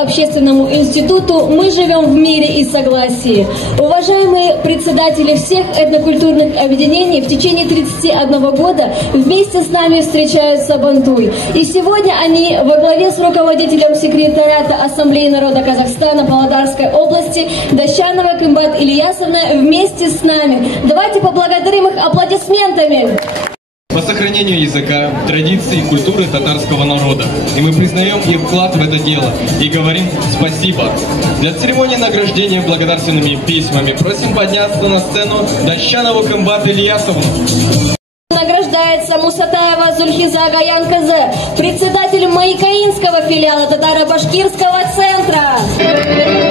общественному институту «Мы живем в мире и согласии». Уважаемые председатели всех этнокультурных объединений, в течение 31 года вместе с нами встречают Сабантуй. И сегодня они во главе с руководителем секретариата Ассамблеи народа Казахстана Павлодарской области Дощанова Кымбат Ильясовна вместе с нами. Давайте поблагодарим их аплодисментами. По сохранению языка, традиций и культуры татарского народа. И мы признаем их вклад в это дело и говорим спасибо. Для церемонии награждения благодарственными письмами просим подняться на сцену Дощанову Кымбат Ильясовну. Награждается Мусатаева Зульхиза Гаян Казе, председатель Майкаинского филиала Татаро-Башкирского центра.